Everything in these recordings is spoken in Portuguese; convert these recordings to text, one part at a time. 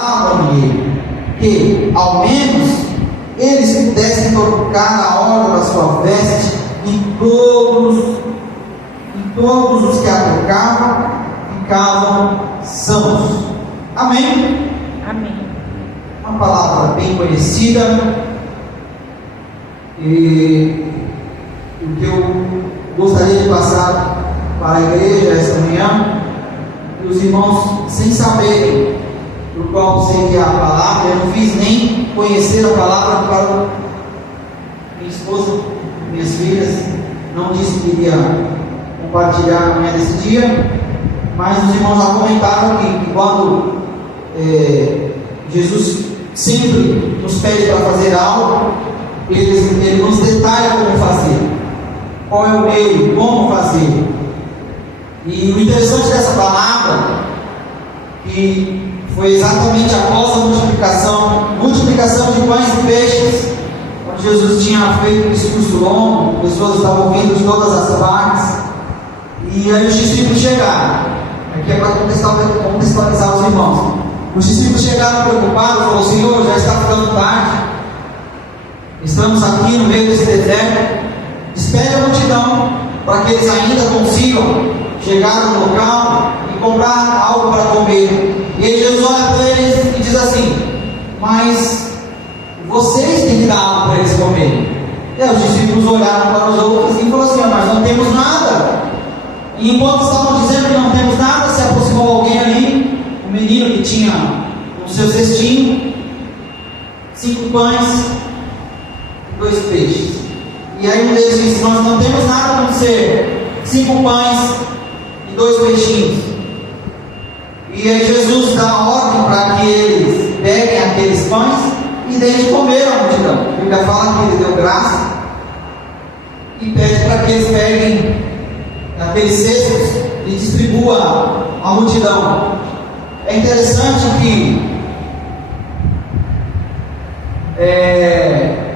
nele, que ao menos eles pudessem tocar a orla da sua veste, e todos os que a tocavam ficavam sãos. Amém? Amém. Uma palavra bem conhecida, e o que eu gostaria de passar para a igreja esta manhã, e os irmãos, sem saberem do qual seria a palavra, eu não fiz nem conhecer a palavra para minha esposa, minhas filhas, não disse que iria compartilhar amanhã desse dia, mas os irmãos já comentaram que quando Jesus sempre nos pede para fazer algo, ele nos detalha como fazer, qual é o meio, como fazer. E o interessante dessa palavra, que foi exatamente após a multiplicação de pães e peixes, onde Jesus tinha feito um discurso longo, pessoas estavam ouvindo de todas as partes, e aí os discípulos chegaram. Aqui é para contextualizar os irmãos. Os discípulos chegaram preocupados, falaram: Senhor, já está ficando tarde, estamos aqui no meio desse deserto, despede a multidão para que eles ainda consigam chegar no local e comprar algo para comer. E aí Jesus olha para eles e diz assim: mas vocês têm que dar algo para eles comerem. E aí os discípulos olharam para os outros e falaram assim: mas não temos nada. E enquanto estavam dizendo que não temos nada, se aproximou alguém ali, um menino que tinha no seu cestinho 5 pães e 2 peixes. E aí um deles disse: nós não temos nada a não ser 5 pães e 2 peixinhos. E aí Jesus dá ordem para que eles peguem aqueles pães e deem de comer à multidão. A Bíblia fala que ele deu graça e pede para que eles peguem aqueles cestos e distribua à multidão. É interessante que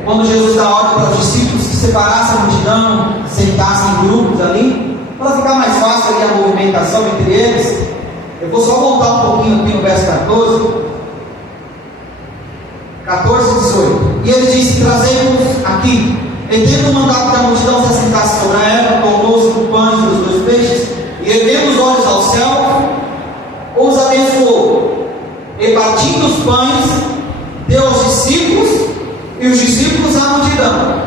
quando Jesus dá ordem para os discípulos que separassem a multidão, sentassem em grupos ali, para ficar mais fácil ali a movimentação entre eles, eu vou só voltar um pouquinho aqui no verso 14 e 18. E ele disse: trazei-nos aqui. E tendo mandado que a multidão se assentasse sobre a erva, tomou os 5 pães e os 2 peixes, e erguendo os olhos ao céu, os abençoou. E partindo os pães, deu aos discípulos, e os discípulos à multidão.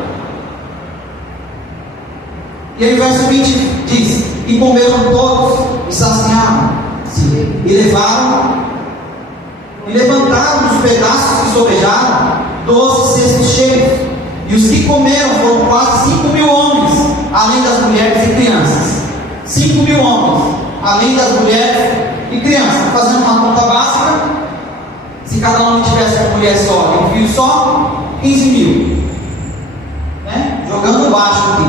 E aí o verso 20 diz: e comeram todos, e saciaram-se, e levantaram dos pedaços que sobejaram 12 cestos cheios. E os que comeram foram quase 5.000 homens, além das mulheres e crianças. 5.000 homens, além das mulheres e crianças. Fazendo uma conta básica, se cada um tivesse uma mulher só e um filho só, 15.000, né? Jogando baixo aqui.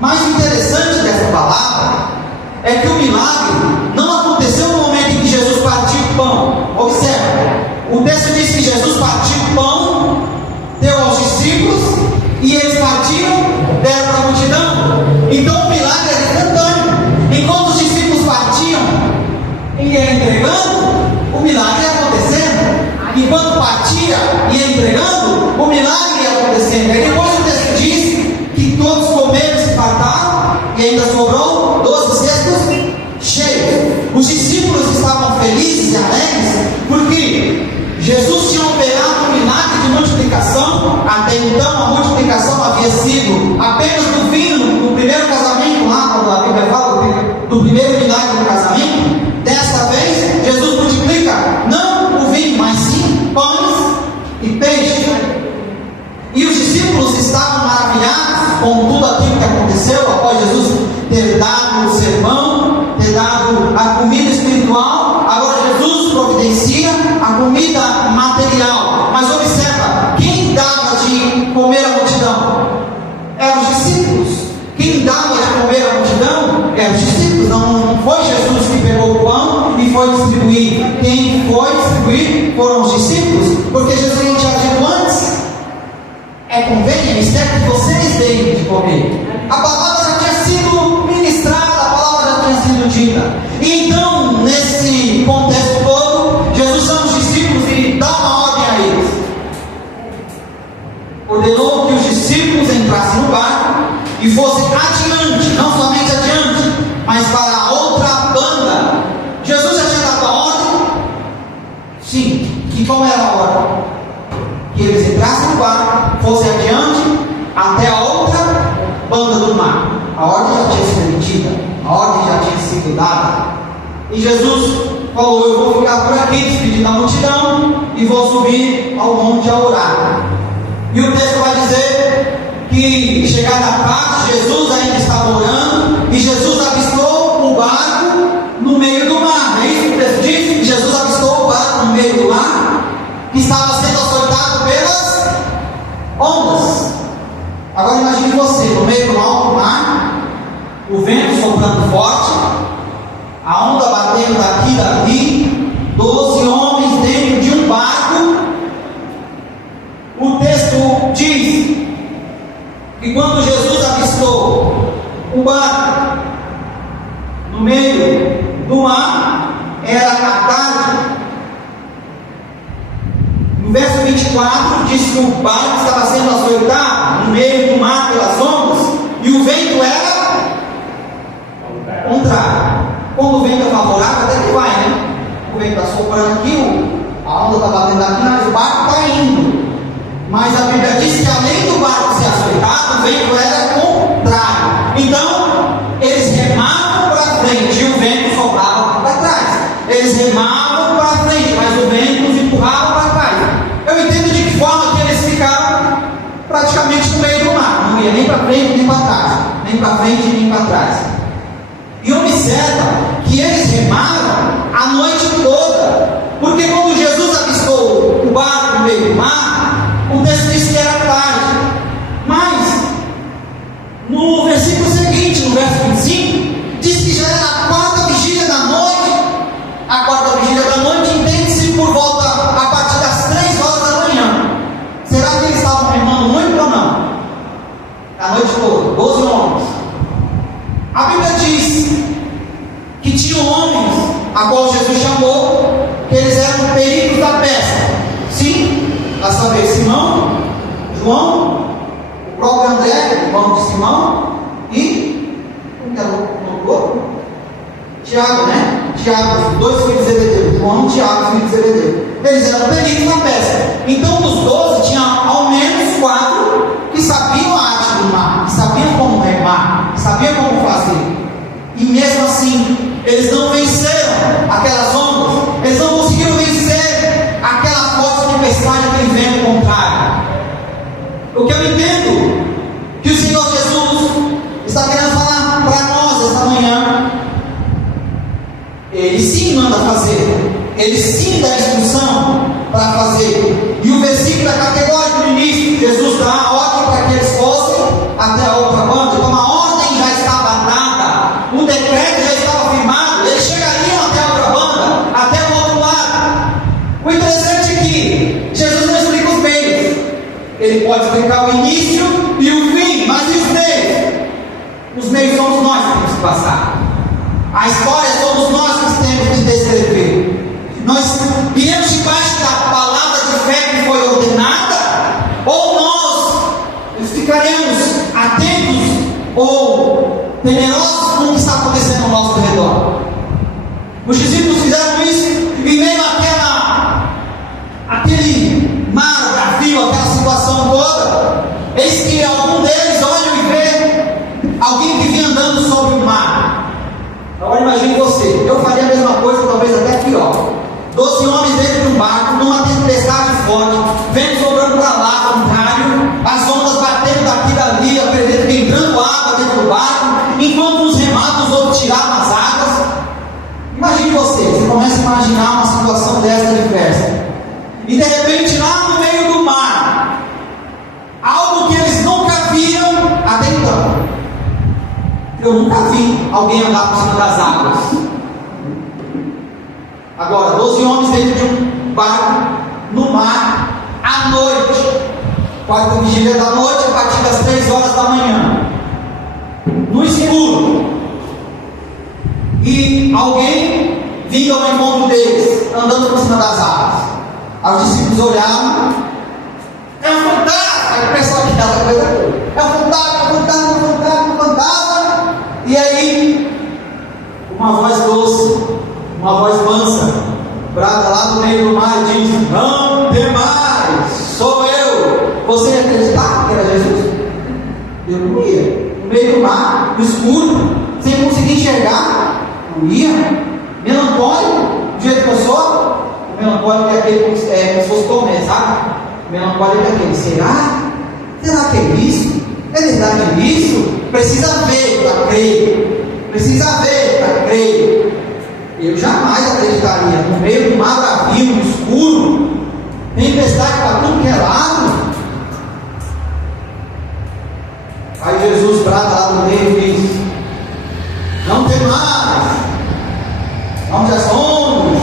Mas o interessante dessa palavra é que o milagre não aconteceu no momento em que Jesus partiu o pão. Observe, o texto diz que Jesus partiu o pão, deu aos discípulos, e eles partiram, deram para a multidão. Então o milagre era instantâneo. Enquanto os discípulos partiam e ia entregando, o milagre ia acontecendo. Enquanto partia e ia entregando, o milagre ia acontecendo. E depois o texto diz que todos comeram e se fartaram, e ainda sobrou 12 cestos cheios. Os discípulos estavam felizes e alegres porque Jesus tinha operado um milagre de multiplicação. Até então a multiplicação havia sido apenas no vinho, no primeiro casamento, lá quando a Bíblia fala do primeiro milagre do casamento. Desta vez Jesus multiplica não o vinho, mas sim pães e peixes. E os discípulos estavam maravilhados com tudo aquilo que aconteceu após Jesus ter dado o sermão, ter dado a comida espiritual. Agora Jesus providencia a comida material. Mas observa, quem dava de comer à multidão? Eram os discípulos. Quem dava de comer à multidão? Eram os discípulos. Não foi Jesus que pegou o pão e foi distribuir. Quem foi distribuir foram os discípulos, porque Jesus não tinha dito antes: é conveniente que vocês deem de comer. A palavra já tinha sido ministrada, a palavra já tinha sido dita. E então, nesse contexto todo, Jesus chama os discípulos ordenou que os discípulos entrassem no barco e fossem adiante, não somente adiante, mas para a outra banda. Jesus já tinha dado a ordem? Sim. E qual era a ordem? Que eles entrassem no barco, fossem adiante até a outra banda do mar. A ordem já tinha sido emitida, a ordem já tinha sido dada. E Jesus falou: eu vou ficar por aqui, despedindo a multidão, e vou subir ao monte a orar. E o texto vai dizer que, chegada a tarde, Jesus ainda estava orando, e Jesus avistou o barco no meio do mar. É isso que o texto diz? Que Jesus avistou o barco no meio do mar, que estava sendo açoitado pelas ondas. Agora imagine você, no meio do alto mar, o vento soprando forte, a onda batendo daqui e dali, 12 homens dentro de um barco. O texto diz que quando Jesus avistou o barco no meio do mar, era a tarde. No verso 24 diz que o barco estava sendo açoitado no meio do mar pelas ondas, e o vento era contrário. Quando o vento é favorável, até que vai, né? O vento está soprando aqui, a onda está batendo aqui, mas o barco está indo. Mas a Bíblia diz que além do barco ser açoitado, o vento era contrário. Então, eles remavam para frente e o vento soprava para trás. Eles remavam para frente, mas o vento os empurrava para trás. Eu entendo de que forma que eles ficaram praticamente no meio do mar. Não ia nem para frente nem para trás, nem para frente nem para trás. E observa que eles remaram a noite toda, porque quando Jesus avistou o barco no meio do mar, o texto diz que era tarde. Mas no versículo seguinte, no verso 25, diz que já era a quarta vigília da noite. A quarta vigília da noite entende-se por volta a partir das 3 horas da manhã. Será que eles estavam remando muito ou não? A noite toda, 12 homens. A Bíblia diz que tinham homens a qual Jesus chamou, que eles eram peritos da pesca. Sim, a saber, Simão, João, o próprio André, irmão de Simão, e como que era o outro? Tiago, né? Tiago, os 2 filhos de Zebedeu, João e Tiago, filhos de Zebedeu. Eles eram peritos na pesca. Então, dos 12, tinha ao menos 4 que sabiam a arte do mar, que sabiam como remar, que sabiam como fazer. E mesmo assim, eles não venceram aquelas ondas, eles não conseguiram vencer aquela forte tempestade, aquele vento contrário. O que eu entendo que o Senhor Jesus está querendo falar para nós esta manhã, Ele sim manda fazer, Ele sim dá instrução para fazer. E o versículo é categórico no início. Jesus dá a ordem para que eles fossem até a outra banda. Então a ordem já estava dada, o decreto já estava firmado, eles chegariam até a outra banda, até o outro lado. O interessante é que Jesus não explica os meios. Ele pode explicar o início e o fim, mas e os meios? Os meios somos nós que temos que passar. A história somos nós que temos que descrever. Nós iremos debaixo da palavra de fé que foi ordenada, ou nós ficaremos atentos ou temerosos com o que está acontecendo ao nosso redor. Os discípulos fizeram isso em meio àquele mar bravio, aquela situação toda. Eis que algum deles olham e vê alguém que vinha andando sobre o mar. Agora imagine você, eu faria a mesma coisa, talvez até pior. 12 homens dentro de um barco, numa tempestade forte, vento sobrando para lá, contrário, as ondas batendo daqui e dali, acredito que entrando água dentro do barco, enquanto uns remavam, os outros tiravam as águas. Imagine você começa a imaginar uma situação dessa diversa, e de repente lá no meio do mar, algo que eles nunca viram até então. Eu nunca vi alguém andar por cima das águas. Agora, 12 homens dentro de um barco no mar à noite, quarta vigília da noite, a partir das 3 horas da manhã, no escuro, e alguém vindo ao encontro deles, andando por cima das águas. Os discípulos olharam, é um fantasma, meio do mar e diz: não temais, sou eu. Você ia acreditar que era Jesus? Eu não ia. No meio do mar, no escuro, sem conseguir enxergar, não ia. Melancólico, do jeito que eu sou. O melancólico é aquele como se fosse Tomé, sabe? O melancólico é aquele: será que é isso? É verdade isso? Precisa ver para crer. Precisa ver para crer. Eu jamais acreditaria. No meio do mar bravio, no escuro, tempestade para tudo que é lado. Aí Jesus brada lá no meio e diz: não tem mais, não te assombres.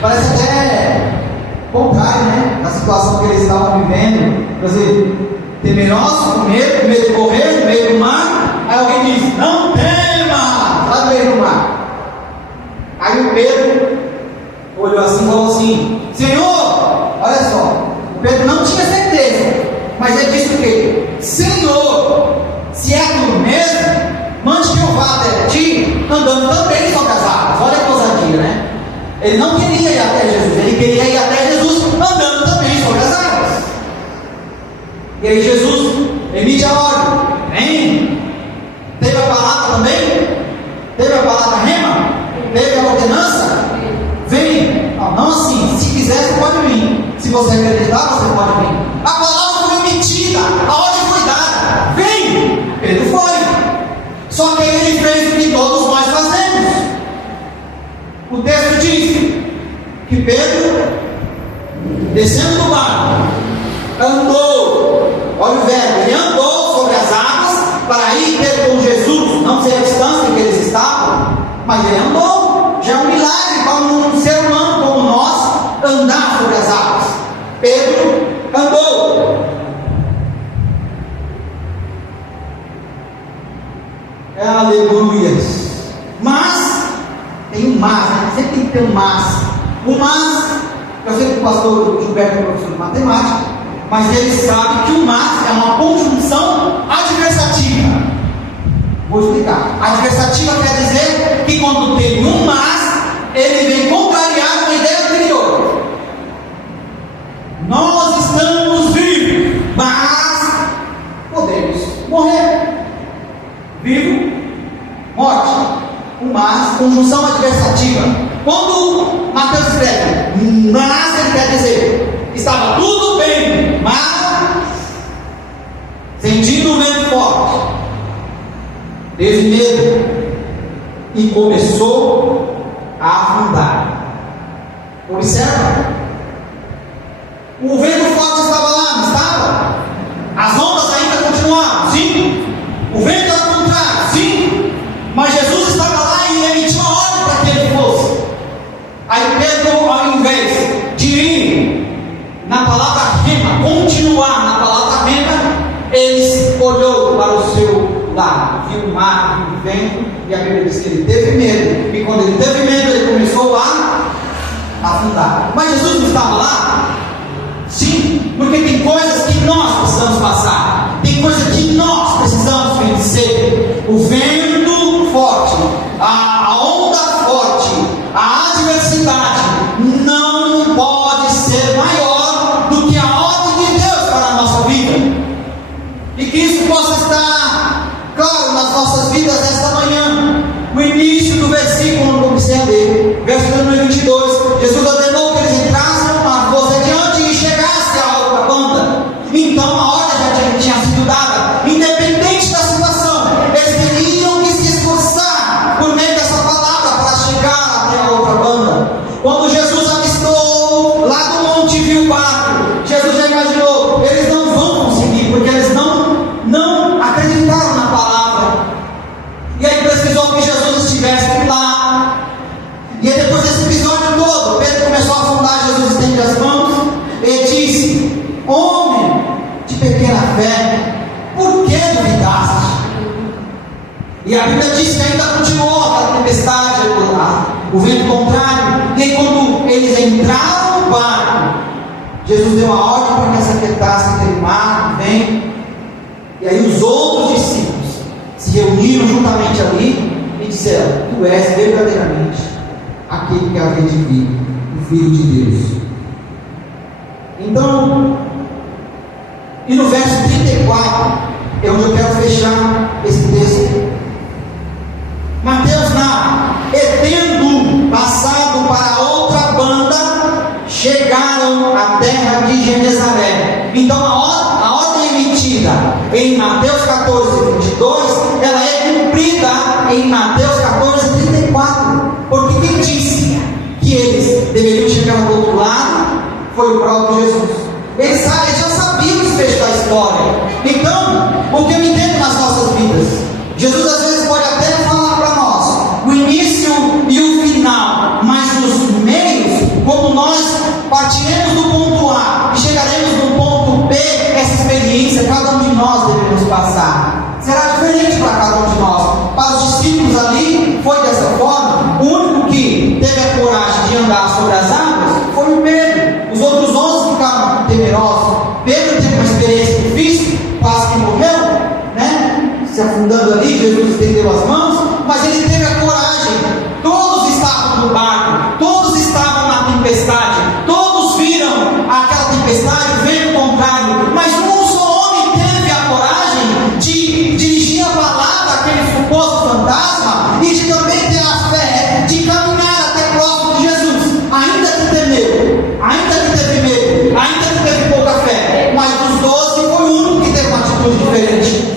Parece até contrário, né? A situação que eles estavam vivendo. Quer dizer, temerosos, com medo de correr no meio do mar. Aí alguém diz: não tema, lá no meio do mar. Aí o Pedro olhou assim e falou assim: Senhor, olha só. O Pedro não tinha certeza, mas ele disse o quê? Senhor, se é tu mesmo, mande que eu vá até ti, andando também sobre as águas. Olha a ousadia, né? Ele não queria ir até Jesus, ele queria ir até Jesus andando também sobre as águas. E aí Jesus emite a ordem: vem. Teve a palavra também? Teve a palavra rema? Teve a ordenança? Vem. Não assim, se quiser você pode vir. Se você acreditar, você pode vir. A palavra foi emitida, a ordem foi dada. Vem. Pedro foi. Só que ele fez o que todos nós fazemos. O texto diz que Pedro, descendo do barco, andou. Olha o verbo, ele andou sobre as águas para ir ter com Jesus. Não sei a distância que eles estavam, mas ele andou. Já é um milagre para um ser humano como nós andar sobre as águas. Pedro andou. Aleluias. Mas tem um mas, né? Sempre tem que ter um mas. O mas, eu sei que o pastor Gilberto é professor de matemática, mas ele sabe que o mas é uma conjunção adversativa. Vou explicar. Adversativa quer dizer que quando tem um mas, ele vem contrariar uma ideia anterior. Nós estamos vivos, mas podemos morrer. Vivo, morte. O mas, conjunção adversativa. Quando Mateus escreve mas, ele quer dizer: estava tudo bem, mas sentindo um vento forte, teve medo e começou a afundar. Observa, o vento forte estava lá, não estava? As ondas ainda continuavam, sim. O vento era contrário, sim. Mas Jesus estava lá e emitiu a ordem para que ele fosse. Aí Pedro, ao invés de ir na palavra rema, continuar na palavra rema, ele olhou para o seu lado, viu o mar, viu o vento, e a Bíblia diz que ele teve medo. E quando ele teve medo, ele começou a afundar. Mas Jesus não estava lá? Sim, porque tem coisas que nós precisamos passar, tem coisas que nós precisamos vencer. O vento forte, a onda forte, a adversidade não pode ser maior do que a ordem de Deus para a nossa vida. E que isso possa estar claro nas nossas vidas esta manhã. O início do versículo, não observei, verso número 22, Jesus ordenou que eles entrassem no mar, fosse adiante e chegasse à outra banda. Então a ordem já tinha sido dada, independente da situação. Eles teriam que se esforçar por meio dessa palavra para chegar até a outra banda. Quando Jesus avistou lá do monte e viu o barco, Jesus já imaginou: eles não vão conseguir, porque eles não acreditaram na palavra. E aí precisou que Jesus estivesse lá. E aí depois desse episódio todo, Pedro começou a afundar. Jesus estende as mãos e disse: homem de pequena fé, por que duvidaste? E a Bíblia diz que ainda continuou aquela tempestade, o vento contrário. E aí quando eles entraram no barco, Jesus deu a ordem para que se aquietasse aquele mar, o vento. E aí os outros discípulos se reuniram juntamente ali e disseram: tu és verdadeiramente aquele que havia de vir. Filho de Deus. Então, e no verso 34, é onde eu quero fechar esse texto. Mateus narra: e tendo passado para outra banda, chegaram à terra de Genezaré. Então a ordem emitida em Mateus 14:22, ela é cumprida em Mateus 14:34, porque quem disse que eles deveriam chegar do outro lado foi o próprio Jesus. Eles já sabiam o desfecho da história. Então, o que eu entendo nas nossas vidas, Jesus às vezes pode até falar para nós o início e o final, mas nos meios, como nós partiremos do ponto A e chegaremos no ponto B, essa experiência cada um de nós devemos passar. Será diferente para cada um de nós. Para os discípulos ali foi dessa forma. O único que teve a coragem de andar sobre as águas foi o Pedro. Os outros 11 ficaram temerosos. Pedro teve uma experiência difícil, quase que morreu, né? Se afundando ali, Jesus estendeu as mãos, mas ele teve a coragem. Todos estavam no barco, todos estavam na tempestade, todos viram aquela tempestade, o vento contrário, mas um só homem teve a coragem de dirigir a palavra àquele suposto fantasma e de também ter a fé de caminhar até próximo de Jesus, ainda que temeu, ainda que teve medo, ainda que teve pouca fé, mas dos 12 foi o único que teve uma atitude diferente.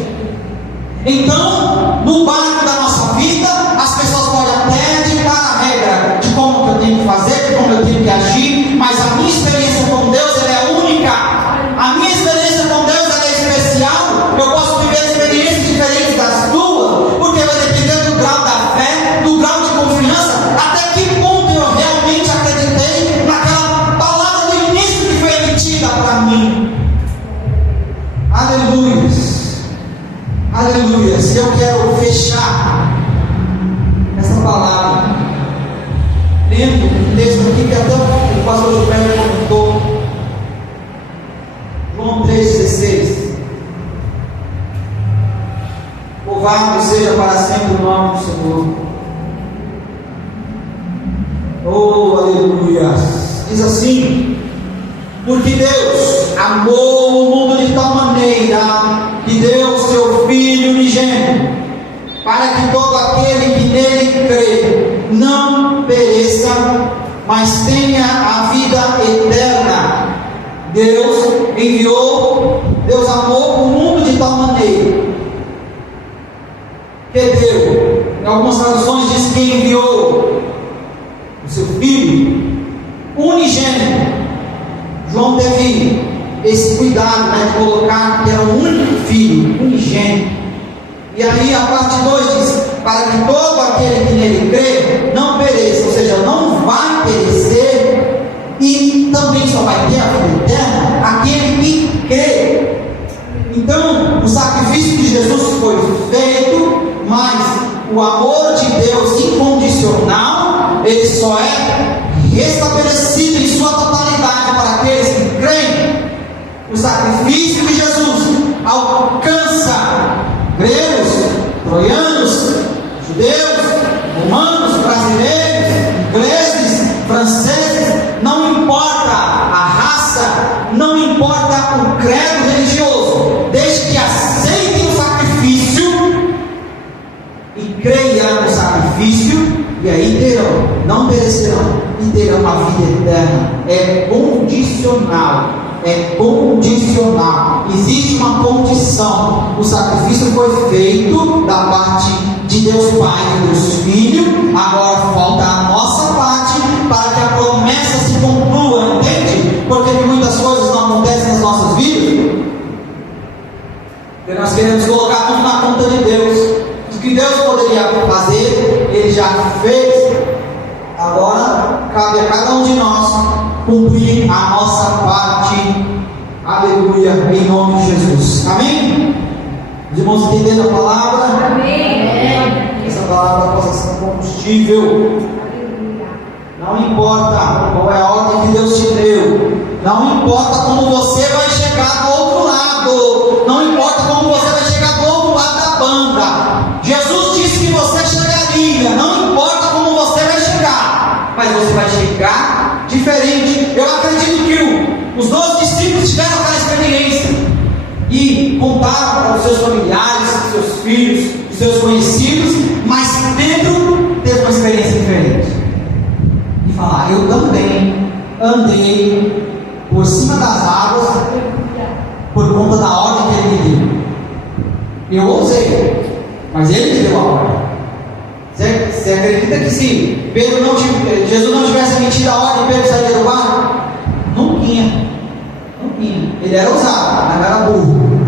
Então, no barco da nossa vida, as pessoas podem até ditar a regra de como eu tenho que fazer, de como eu tenho que agir, mas a minha experiência com Deus ela é única. A minha experiência com Deus ela é especial. Eu posso viver experiências diferentes das tuas, porque vai depender do grau da fé, do grau de confiança, até que ponto eu realmente acreditei naquela palavra do início que foi emitida para mim. Aleluia. Aleluia. Se eu quero fechar essa palavra lendo um texto aqui que até o pastor Gilberto comentou, João 3,16. Louvado seja para sempre o nome do Senhor. Oh, aleluia. Diz assim: porque Deus amou o mundo de tal maneira que deu o seu Filho unigênito, para que todo aquele que nele crê não pereça, mas tenha a vida eterna. Deus amou o mundo de tal maneira que deu, em algumas traduções diz que enviou o seu Filho unigênito. João teve esse cuidado, né, de colocar que era o único filho, unigênito. E aí a parte 2 diz: para que todo aquele que nele crê não pereça, ou seja, não vai perecer, e também só vai ter a vida eterna aquele que crê. Então, o sacrifício de Jesus foi feito, mas o amor de Deus incondicional, ele só é restabelecido em sua totalidade para aqueles que creem. O sacrifício de Jesus alcança gregos, troianos, judeus, romanos, brasileiros, ingleses, franceses, não importa a raça, não importa o credo religioso, desde que aceitem o sacrifício e creiam no sacrifício, e aí terão, não perecerão, e terão a vida eterna. É condicional. É condicional. Existe uma condição. O sacrifício foi feito da parte de Deus Pai e Deus Filho. Agora falta a nossa parte para que a promessa se conclua, entende? Porque muitas coisas não acontecem nas nossas vidas porque nós queremos colocar tudo na conta de Deus. O que Deus poderia fazer, Ele já fez. Agora cabe a cada um de nós cumprir a nossa parte. Aleluia, em nome de Jesus. Amém? Os irmãos entenderam a palavra? Amém. Essa palavra possa ser um combustível. Não importa qual é a ordem que Deus te deu, não importa como você vai chegar do outro lado, não importa como você vai chegar do outro lado da banda. Jesus disse que você chegaria, não importa como você vai chegar, mas você vai chegar diferente. e contaram para os seus familiares, os seus filhos, os seus conhecidos, mas Pedro teve uma experiência diferente. E falar: eu também andei por cima das águas por conta da ordem que ele me deu. Eu ousei, mas ele me deu a ordem. Você acredita que se Jesus não tivesse mentido a ordem, Pedro sairia do barco? Não tinha. Ele era ousado, mas não era burro.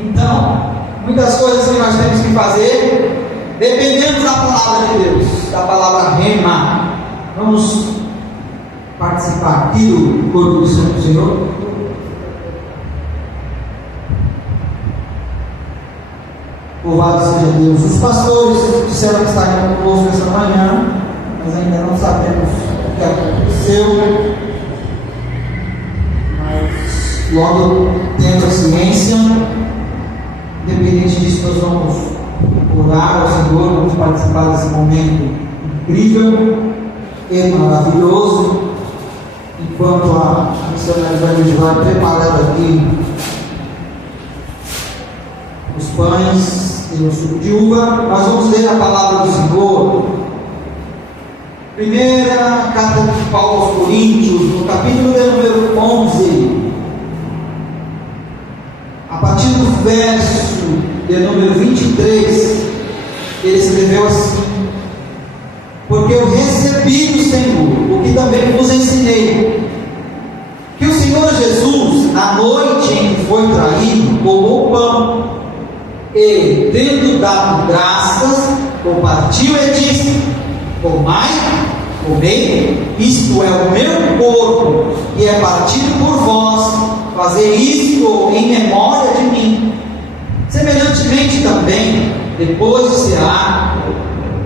Então, muitas coisas que nós temos que fazer, dependendo da palavra de Deus, da palavra rema. Vamos participar aqui do corpo do Senhor. Louvado seja Deus. Os pastores disseram que estariam conosco essa manhã, mas ainda não sabemos o que aconteceu. Mas logo tendo a ciência, independente disso, nós vamos orar ao Senhor, vamos participar desse momento incrível e maravilhoso, enquanto a missionária vai preparando aqui os pães e o suco de uva. Nós vamos ler a palavra do Senhor. Primeira carta de Paulo aos Coríntios, no capítulo de número 11, a partir do verso de número 23, ele escreveu assim: porque eu recebi do Senhor o que também vos ensinei, que o Senhor Jesus, na noite em que foi traído, tomou o pão e, tendo dado graças, compartiu e disse: tomai, comei, isto é o meu corpo, que é partido por vós, fazei isto em memória de mim. Semelhantemente também, depois de cear,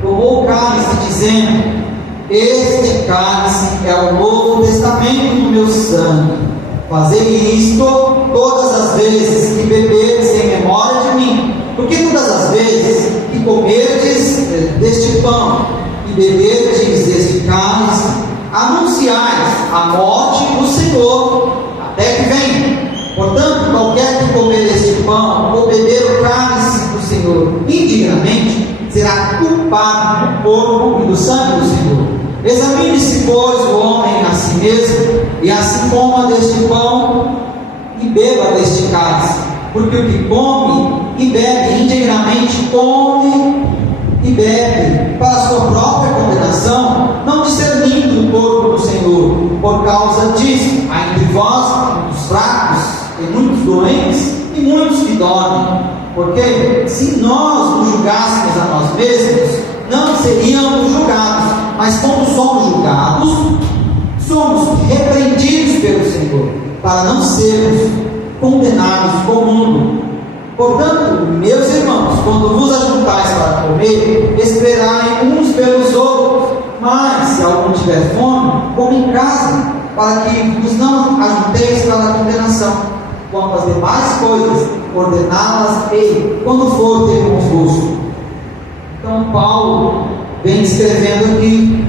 tomou o cálice, dizendo: este cálice é o novo testamento do meu sangue. Fazei isto todas as vezes que beberdes em memória de mim. Porque todas as vezes que comerdes deste pão e beberdes deste cálice, anunciais a morte do Senhor até que venha. Portanto, qualquer que comer este pão ou beber o cálice do Senhor indignamente, será culpado do corpo e do sangue do Senhor. Examine-se, pois, o homem a si mesmo, e assim coma deste pão e beba deste cálice. Porque o que come e bebe indignamente, come e bebe para a sua própria condenação, não discernindo o corpo do Senhor. Por causa disso, há entre vós muitos fracos e muitos doentes e muitos que dormem. Porque se nós nos julgássemos a nós mesmos, não seríamos julgados. Mas quando somos julgados, somos repreendidos pelo Senhor, para não sermos condenados com o mundo. Portanto, meus irmãos, quando vos ajuntais para comer, esperai uns pelos outros. Mas se algum tiver fome, come em casa, para que vos não ajunteis para a condenação. Quanto às demais coisas, ordená-las-ei quando for ter convosco. Então Paulo vem descrevendo aqui